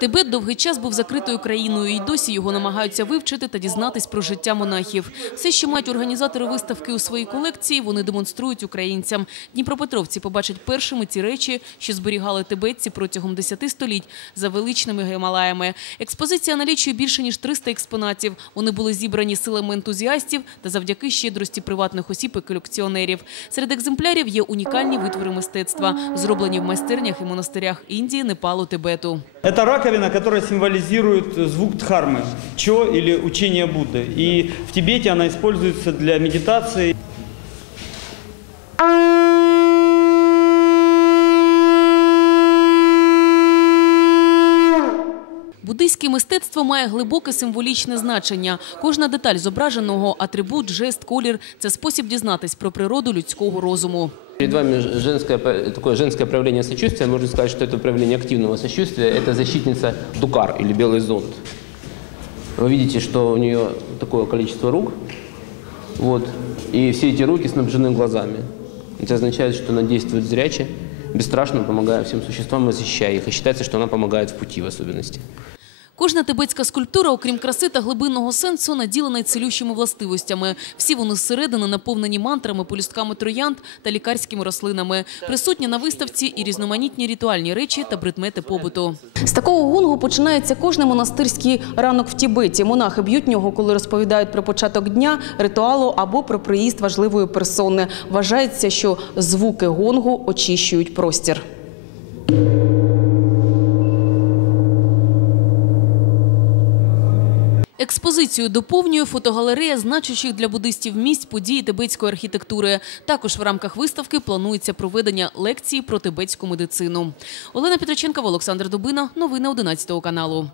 Тибет довгий час був закритою країною, і досі його намагаються вивчити та дізнатись про життя монахів. Все, що мають організатори виставки у своїй колекції, вони демонструють українцям. Дніпропетровці побачать першими ті речі, що зберігали тибетці протягом 10 століть за величними Гімалаями. Експозиція налічує більше ніж 300 експонатів. Вони були зібрані силами ентузіастів та завдяки щедрості приватних осіб і колекціонерів. Серед екземплярів є унікальні витвори мистецтва, зроблені в майстернях і монастирях Індії, Непалу, Тибету. Это раковина, которая символизирует звук дхармы, чо или учение Будды. И в Тибете она используется для медитации. Буддийське мистецтво має глибоке символічне значення. Кожна деталь зображеного, атрибут, жест, колір – це спосіб дізнатись про природу людського розуму. Перед вами женское, такое женское проявление сочувствия. Можно сказать, что это проявление активного сочувствия. Это защитница Дукар или белый зонт. Вы видите, что у нее такое количество рук. Вот. И все эти руки снабжены глазами. Это означает, что она действует зряче, бесстрашно помогая всем существам и защищая их. И считается, что она помогает в пути в особенности. Кожна тибетська скульптура, окрім краси та глибинного сенсу, наділена цілющими властивостями. Всі вони зсередини наповнені мантрами, полюстками троянд та лікарськими рослинами. Присутні на виставці і різноманітні ритуальні речі та предмети побуту. З такого гунгу починається кожний монастирський ранок в Тібеті. Монахи б'ють нього, коли розповідають про початок дня, ритуалу або про приїзд важливої персони. Вважається, що звуки гонгу очищують простір. Експозицію доповнює фотогалерея значущих для буддистів місць події тибетської архітектури. Також в рамках виставки планується проведення лекції про тибетську медицину. Олена Петриченкова, Олександр Дубина. Новини 11 каналу.